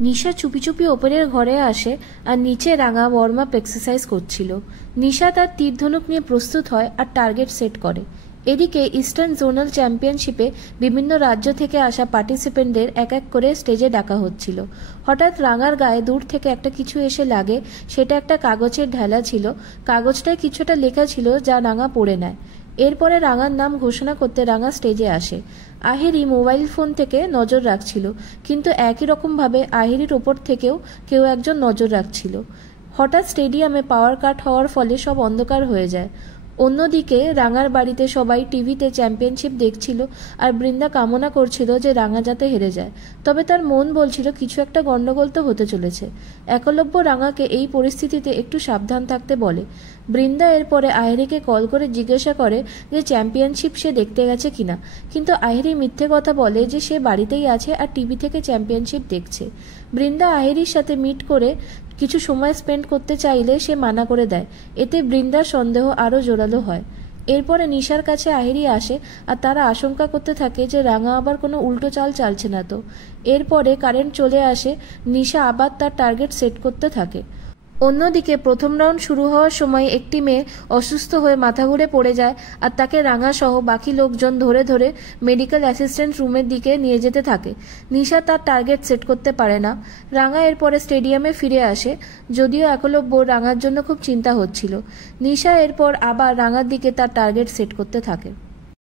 নিশা চুপি চুপি ওপরের ঘরে আসে আর নিচে রাঙা ওয়ার্ম আপ এক্সারসাইজ করছিল। নিশা তার তীর ধনুক নিয়ে প্রস্তুত হয় আর টার্গেট সেট করে। এদিকে ইস্টার্ন জোনাল চ্যাম্পিয়নশিপে বিভিন্ন রাজ্য থেকে আসা পার্টিসিপেন্টদের এক এক করে স্টেজে ডাকা হচ্ছিল। হঠাৎ রাঙার গায়ে দূর থেকে একটা কিছু এসে লাগে। সেটা একটা কাগজের ঢেলা ছিল। কাগজটায় কিছুটা লেখা ছিল, যা রাঙা পড়ে নেয়। এরপরে রাঙার নাম ঘোষণা করতে রাঙা স্টেজে আসে। আহিরি মোবাইল ফোন থেকে নজর রাখছিল, কিন্তু একই রকমভাবে আহিরির ওপর থেকেও কেউ একজন নজর রাখছিল। হঠাৎ স্টেডিয়ামে পাওয়ার কাট হওয়ার ফলে সব অন্ধকার হয়ে যায়। অন্যদিকে রাঙার বাড়িতে সবাই টিভিতে চ্যাম্পিয়নশিপ দেখছিল আর বৃন্দা কামনা করছিল যে রাঙা যাতে হেরে যায়, তবে তার মন বলছিল কিছু একটা গন্ডগোল তো হতে চলেছে। একলব্য রাঙাকে এই পরিস্থিতিতে একটু সাবধান থাকতে বলে। বৃন্দা এরপরে আহিরিকে কল করে জিজ্ঞাসা করে যে চ্যাম্পিয়নশিপ সে দেখতে গেছে কিনা, কিন্তু আহিরি মিথ্যে কথা বলে যে সে বাড়িতেই আছে আর টিভি থেকে চ্যাম্পিয়নশিপ দেখছে। বৃন্দা আহিরির সাথে মিট করে কিছু সময় স্পেন্ড করতে চাইলে সে মানা করে দেয়। এতে বৃন্দার সন্দেহ আরও জোরালো হয়। এরপরে নিশার কাছে আহিরি আসে আর তারা আশঙ্কা করতে থাকে যে রাঙা আবার কোনো উল্টো চাল চালছে না তো। এরপরে কারেন্ট চলে আসে। নিশা আবার তার টার্গেট সেট করতে থাকে। অন্যদিকে প্রথম রাউন্ড শুরু হওয়ার সময় একটি মেয়ে অসুস্থ হয়ে মাথা ঘুরে পড়ে যায় আর তাকে রাঙা সহ বাকি লোকজন ধরে ধরে মেডিকেল অ্যাসিস্ট্যান্ট রুমের দিকে নিয়ে যেতে থাকে। নিশা তার টার্গেট সেট করতে পারে না। রাঙা এরপরে স্টেডিয়ামে ফিরে আসে, যদিও একলব্য রাঙার জন্য খুব চিন্তা হচ্ছিল। নিশা এরপর আবার রাঙার দিকে তার টার্গেট সেট করতে থাকে।